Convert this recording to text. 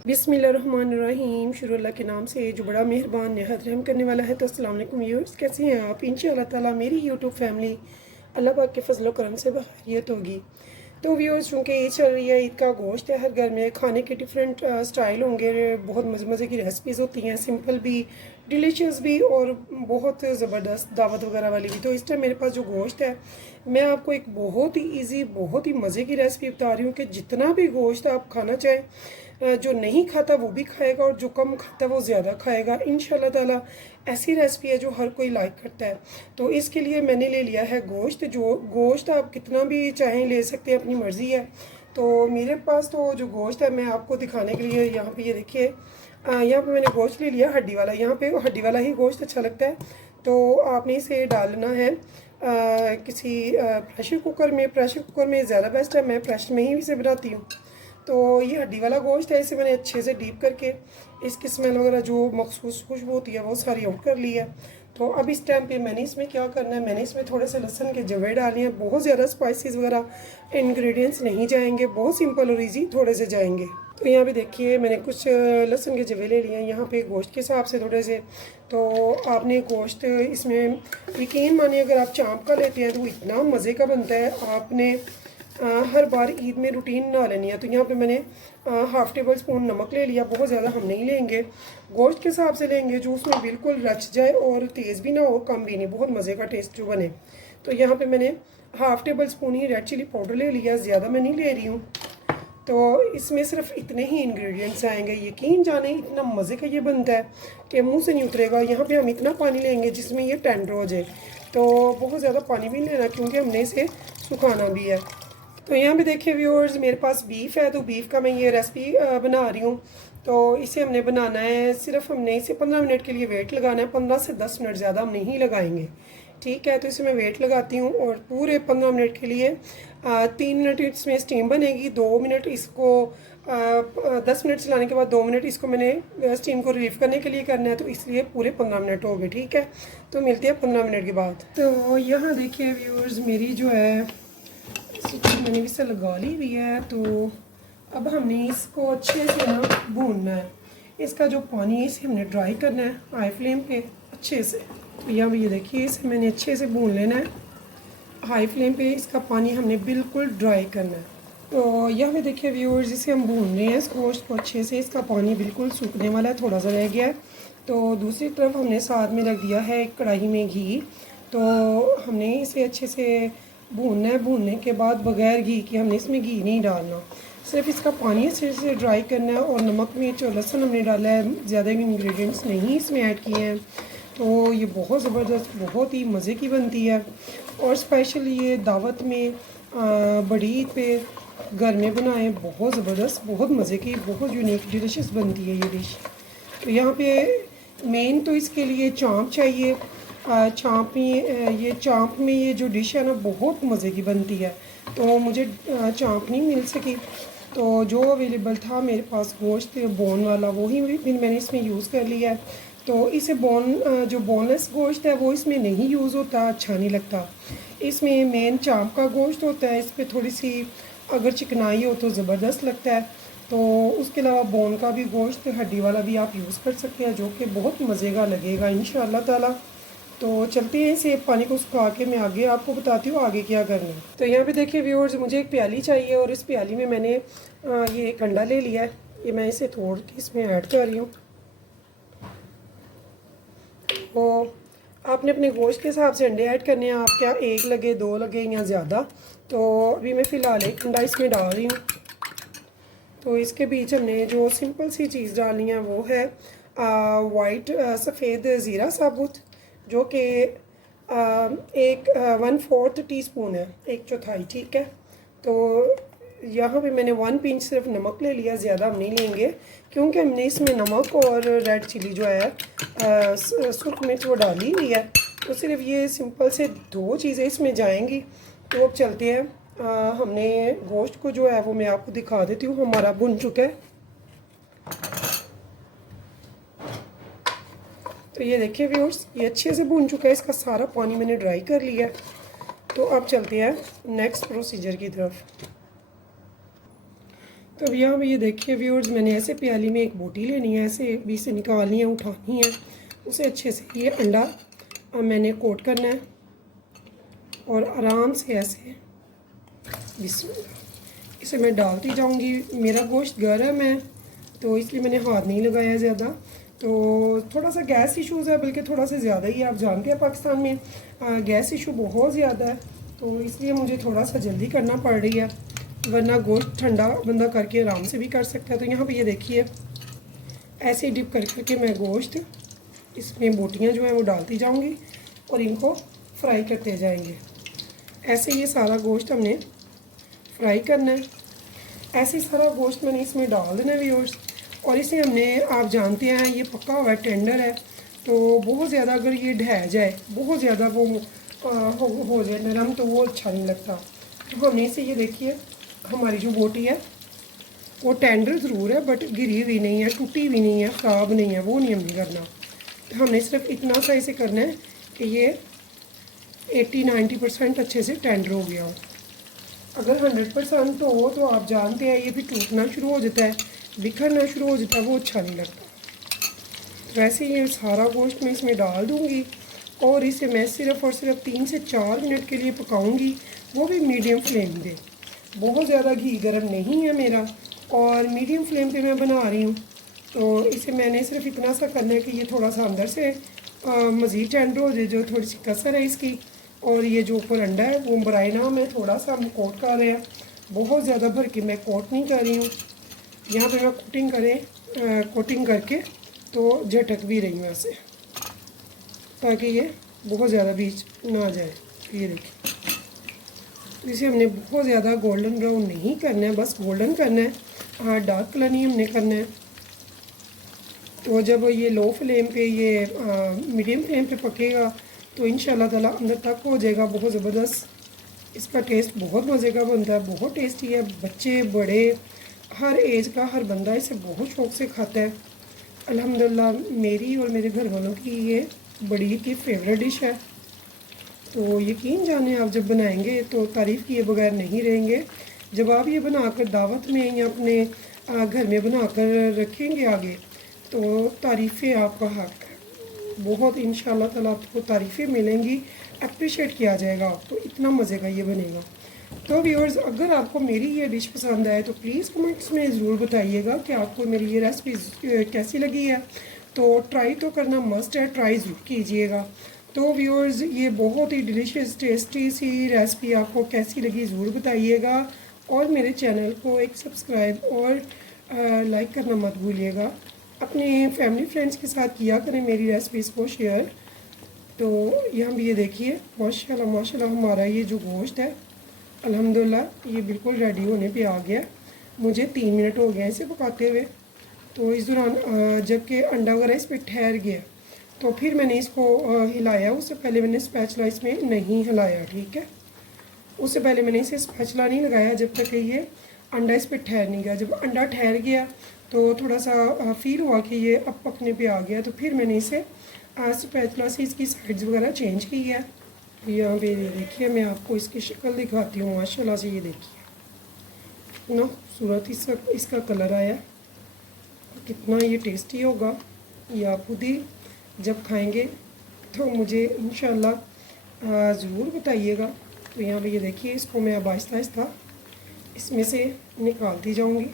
बिस्मिल्लाहिर्रहमानिर्रहीम। शुरू अल्लाह के नाम से जो बड़ा मेहरबान नहायत रहम करने वाला है। तो अस्सलाम वालेकुम व्यूअर्स, कैसे हैं आप? इंशाअल्लाह ताला मेरी यूट्यूब फैमिली अल्लाह पाक के फजल करम से बखैरियत होगी। तो व्यूअर्स, चूँकि ईद चल रही है, ईद का गोश्त है, हर घर में खाने के डिफरेंट स्टाइल होंगे। बहुत मज़े मज़े की रेसिपीज़ होती हैं, सिंपल भी, डिलीशियस भी और बहुत ज़बरदस्त दावत वगैरह वाली भी। तो इस टाइम मेरे पास जो गोश्त है, मैं आपको एक बहुत ही ईजी, बहुत ही मज़े की रेसिपी बता रही हूँ कि जितना भी गोश्त आप खाना चाहें, जो नहीं खाता वो भी खाएगा और जो कम खाता है वो ज़्यादा खाएगा इंशाल्लाह ताला। ऐसी रेसिपी है जो हर कोई लाइक करता है। तो इसके लिए मैंने ले लिया है गोश्त। जो गोश्त आप कितना भी चाहें ले सकते हैं, अपनी मर्ज़ी है। तो मेरे पास तो जो गोश्त है, मैं आपको दिखाने के लिए यहाँ पे ये देखिए, यहाँ पे मैंने गोश्त ले लिया हड्डी वाला। यहाँ पे हड्डी वाला ही गोश्त अच्छा लगता है। तो आपने इसे डालना है किसी प्रेशर कुकर में। प्रेशर कुकर में ज़्यादा बेस्ट है, मैं प्रेशर में ही इसे बनाती हूँ। तो ये हड्डी वाला गोश्त है, इसे मैंने अच्छे से डीप करके इसकी स्मेल वगैरह जो मखसूस खुशबू होती है वो सारी आउट कर ली है। तो अब इस टाइम पे मैंने इसमें क्या करना है, मैंने इसमें थोड़े से लहसुन के जवे डाले हैं। बहुत ज़्यादा स्पाइसेस वगैरह इंग्रेडिएंट्स नहीं जाएंगे, बहुत सिंपल और ईजी थोड़े से जाएंगे। तो यहाँ पे देखिए, मैंने कुछ लहसुन के जवे ले लिए हैं यहाँ पे गोश्त के हिसाब से थोड़े से। तो आपने गोश्त इसमें यकीन मानिए, अगर आप चाँप का लेते हैं तो इतना मज़े का बनता है। आपने हर बार ईद में रूटीन बना लेनी है। तो यहाँ पे मैंने हाफ़ टेबल स्पून नमक ले लिया। बहुत ज़्यादा हम नहीं लेंगे, गोश्त के हिसाब से लेंगे जो उसमें बिल्कुल रच जाए और तेज़ भी ना हो, कम भी नहीं, बहुत मज़े का टेस्ट जो बने। तो यहाँ पे मैंने हाफ़ टेबल स्पून ही रेड चिली पाउडर ले लिया, ज़्यादा मैं नहीं ले रही हूँ। तो इसमें सिर्फ इतने ही इंग्रेडिएंट्स आएंगे। यकीन जाने इतना मज़े का ये बनता है कि मुंह से नहीं उतरेगा। यहाँ पे हम इतना पानी लेंगे जिसमें ये टेंडर हो जाए। तो बहुत ज़्यादा पानी भी नहीं लेना क्योंकि हमने इसे सुखाना भी है। तो यहाँ पे देखिए व्यूअर्स, मेरे पास बीफ है, तो बीफ का मैं ये रेसिपी बना रही हूँ। तो इसे हमने बनाना है, सिर्फ हमने इसे 15 मिनट के लिए वेट लगाना है। 15 से 10 मिनट, ज़्यादा हम नहीं लगाएंगे, ठीक है। तो इसे मैं वेट लगाती हूँ और पूरे 15 मिनट के लिए 3 मिनट इसमें स्टीम बनेगी, 2 मिनट इसको 10 मिनट चलाने के बाद 2 मिनट इसको मैंने स्टीम को रिलीव करने के लिए करना है। तो इसलिए पूरे 15 मिनट हो गए, ठीक है। तो मिलती है 15 मिनट के बाद। तो यहाँ देखिए व्यूअर्स, मेरी जो है मैंने इसे लगा ली हुई है। तो अब हमने इसको अच्छे से ना भूनना है। इसका जो पानी है इसे हमने ड्राई करना है हाई फ्लेम पे अच्छे से। तो यहाँ भी ये देखिए, इसे मैंने अच्छे से भून लेना है हाई फ्लेम पे। इसका पानी हमने बिल्कुल ड्राई करना है। तो यहाँ पे देखिए व्यूअर्स, इसे हम भून रहे हैं इस गोश्त को अच्छे से। इसका पानी बिल्कुल सूखने वाला है, थोड़ा सा रह गया है। तो दूसरी तरफ हमने साथ में रख दिया है कढ़ाई में घी। तो हमने इसे अच्छे से भूनना है। भूनने के बाद बगैर घी के, हमने इसमें घी नहीं डालना, सिर्फ इसका पानी अच्छे से ड्राई करना है। और नमक मिर्च और लहसुन हमने डाला है, ज़्यादा इंग्रेडिएंट्स नहीं इसमें ऐड किए हैं। तो ये बहुत ज़बरदस्त, बहुत ही मज़े की बनती है। और स्पेशल ये दावत में, बड़ी ईद पे घर में बनाए, बहुत ज़बरदस्त, बहुत मज़े की, बहुत यूनिक डिलीशियस बनती है ये डिश। तो यहाँ पे मेन तो इसके लिए चाँप चाहिए। चाँप में, ये चाँप में ये जो डिश है ना, बहुत मज़े की बनती है। तो मुझे चाँप नहीं मिल सकी, तो जो अवेलेबल था मेरे पास गोश्त बोन वाला, वही मैंने इसमें यूज़ कर लिया है। तो इसे जो बोनलेस गोश्त है वो इसमें नहीं यूज़ होता, अच्छा नहीं लगता। इसमें मेन चाँप का गोश्त होता है। इस पर थोड़ी सी अगर चिकनाई हो तो ज़बरदस्त लगता है। तो उसके अलावा बोन का भी गोश्त, हड्डी वाला भी आप यूज़ कर सकते हैं, जो कि बहुत मज़े का लगेगा इंशाअल्लाह ताला। तो चलते हैं, इसे पानी को सुखा के मैं आगे आपको बताती हूँ आगे क्या करना है। तो यहाँ पे देखिए व्यूअर्स, मुझे एक प्याली चाहिए और इस प्याली में मैंने ये एक अंडा ले लिया है। ये मैं इसे तोड़ के इसमें ऐड कर रही हूँ। तो आपने अपने गोश्त के हिसाब से अंडे ऐड करने हैं, आप क्या एक लगे, 2 लगे या ज़्यादा। तो अभी मैं फ़िलहाल एक अंडा इसमें डाल रही हूँ। तो इसके बीच हमने जो सिंपल सी चीज़ डालनी है वो है वाइट सफ़ेद ज़ीरा साबुत, जो कि 1/4 टीस्पून है, 1/4, ठीक है। तो यहाँ पे मैंने 1 पिंच सिर्फ नमक ले लिया, ज़्यादा हम नहीं लेंगे क्योंकि हमने इसमें नमक और रेड चिली जो है सुर्ख मिर्च वो डाली हुई है। तो सिर्फ ये सिंपल से 2 चीज़ें इसमें जाएंगी। तो अब चलते हैं, हमने गोश्त को जो है वो मैं आपको दिखा देती हूँ, हमारा भुन चुका है। तो ये देखिए व्यूअर्स, ये अच्छे से भुन चुका है, इसका सारा पानी मैंने ड्राई कर लिया है। तो अब चलते हैं नेक्स्ट प्रोसीजर की तरफ। तो अब यहाँ पे ये देखिए व्यूअर्स, मैंने ऐसे प्याली में एक बोटी लेनी है, ऐसे बीच से निकालनी है, उठानी है, उसे अच्छे से ये अंडा मैंने कोट करना है और आराम से ऐसे बिस्मिल्लाह इसे मैं डालती जाऊंगी। मेरा गोश्त गर्म है तो इसलिए मैंने हाथ नहीं लगाया ज़्यादा। तो थोड़ा सा गैस इशूज़ है, बल्कि थोड़ा सा ज़्यादा ही है। आप जानते हैं पाकिस्तान में गैस इशू बहुत ज़्यादा है, तो इसलिए मुझे थोड़ा सा जल्दी करना पड़ रही है, वरना गोश्त ठंडा बंदा करके आराम से भी कर सकता है। तो यहाँ पे ये देखिए ऐसे डिप कर करके मैं गोश्त इसमें बोटियाँ जो हैं वो डालती जाऊँगी और इनको फ्राई करते जाएंगे। ऐसे ये सारा गोश्त हमने फ्राई करना है। ऐसे ही सारा गोश्त मैंने इसमें डाल देना है व्यूअर्स। और इसे हमने, आप जानते हैं ये पका हुआ है, टेंडर है, तो बहुत ज़्यादा अगर ये ढह जाए, बहुत ज़्यादा वो हो जाए नरम, तो वो अच्छा नहीं लगता। तो हमने इसे, ये देखिए हमारी जो बोटी है वो टेंडर ज़रूर है बट गिरी हुई नहीं है, टूटी हुई नहीं है, ख़राब नहीं है, वो नहीं हमने करना। तो हमने सिर्फ इतना सा इसे करना है कि ये 80-90% अच्छे से टेंडर हो गया हो। अगर 100% हो तो आप जानते हैं ये भी टूटना शुरू हो जाता है, बिखरना शुरू हो जाता है, वो अच्छा नहीं लगता। तो वैसे ये सारा गोश्त मैं इसमें डाल दूँगी और इसे मैं सिर्फ़ और सिर्फ 3 से 4 मिनट के लिए पकाऊंगी, वो भी मीडियम फ्लेम पे। बहुत ज़्यादा घी गर्म नहीं है मेरा और मीडियम फ्लेम पे मैं बना रही हूँ। तो इसे मैंने सिर्फ इतना सा करना है कि ये थोड़ा सा अंदर से मज़ीद टेंडर हो जाए, जो थोड़ी सी कसर है इसकी। और ये जो ऊपर अंडा है वो बराए नाम है, थोड़ा सा हम कोट कर रहे हैं, बहुत ज़्यादा भर के मैं कोट नहीं कर रही हूँ। यहाँ पे मैं कोटिंग करके तो झटक भी रही हूँ ऐसे, ताकि ये बहुत ज़्यादा बीच ना जाए। ये देखिए इसे हमने बहुत ज़्यादा गोल्डन ब्राउन नहीं करना है, बस गोल्डन करना है, डार्क कलर नहीं हमने करना है। तो जब ये लो फ्लेम पे, ये मीडियम फ्लेम पे पकेगा तो इंशाल्लाह ताला अंदर तक हो जाएगा बहुत ज़बरदस्त। इसका टेस्ट बहुत मज़े का बनता है, बहुत टेस्टी है। बच्चे बड़े हर एज का हर बंदा इसे बहुत शौक़ से खाता है। अल्हम्दुलिल्लाह मेरी और मेरे घर वालों की ये बड़ी की फेवरेट डिश है। तो यकीन जाने आप जब बनाएंगे तो तारीफ़ किए बगैर नहीं रहेंगे। जब आप ये बनाकर दावत में या अपने घर में बनाकर रखेंगे आगे, तो तारीफ़ें आपका हक है, बहुत इंशाल्लाह ताला आपको तारीफ़ें मिलेंगी, अप्रिशिएट किया जाएगा आपको, इतना मज़े का ये बनेगा। तो व्यूअर्स, अगर आपको मेरी ये डिश पसंद आए तो प्लीज़ कमेंट्स में ज़रूर बताइएगा कि आपको मेरी ये रेसिपी कैसी लगी है। तो ट्राई तो करना मस्ट है, ट्राई ज़रूर कीजिएगा। तो व्यूअर्स, ये बहुत ही डिलीशियस टेस्टी सी रेसिपी आपको कैसी लगी ज़रूर बताइएगा और मेरे चैनल को एक सब्सक्राइब और लाइक करना मत भूलिएगा। अपने फैमिली फ्रेंड्स के साथ किया करें मेरी रेसिपीज़ को शेयर। तो यहाँ भी ये देखिए माशाल्लाह माशाल्लाह हमारा ये जो गोश्त है अल्हम्दुलिल्लाह ये बिल्कुल रेडी होने पे आ गया। मुझे 3 मिनट हो गए इसे पकाते हुए। तो इस दौरान जबकि अंडा वगैरह इस पर ठहर गया तो फिर मैंने इसको हिलाया। उससे पहले मैंने स्पैचुला इसमें नहीं हिलाया, ठीक है। उससे पहले मैंने इसे स्पैचुला नहीं लगाया जब तक कि ये अंडा इस पर ठहर नहीं गया। जब अंडा ठहर गया तो थोड़ा सा फील हुआ कि ये अब पकने पे आ गया, तो फिर मैंने इसे स्पैचुला से इसकी साइड्स वगैरह चेंज की है। यहाँ पे ये देखिए मैं आपको इसकी शक्ल दिखाती हूँ। माशाल्लाह से ये देखिए कितना खूबसूरत इसका कलर आया, कितना ये टेस्टी होगा। ये आप खुद ही जब खाएंगे तो मुझे इंशाल्लाह ज़रूर बताइएगा। तो यहाँ पे ये देखिए इसको मैं अब आहिस्ता आहिस्ता इसमें से निकालती जाऊँगी।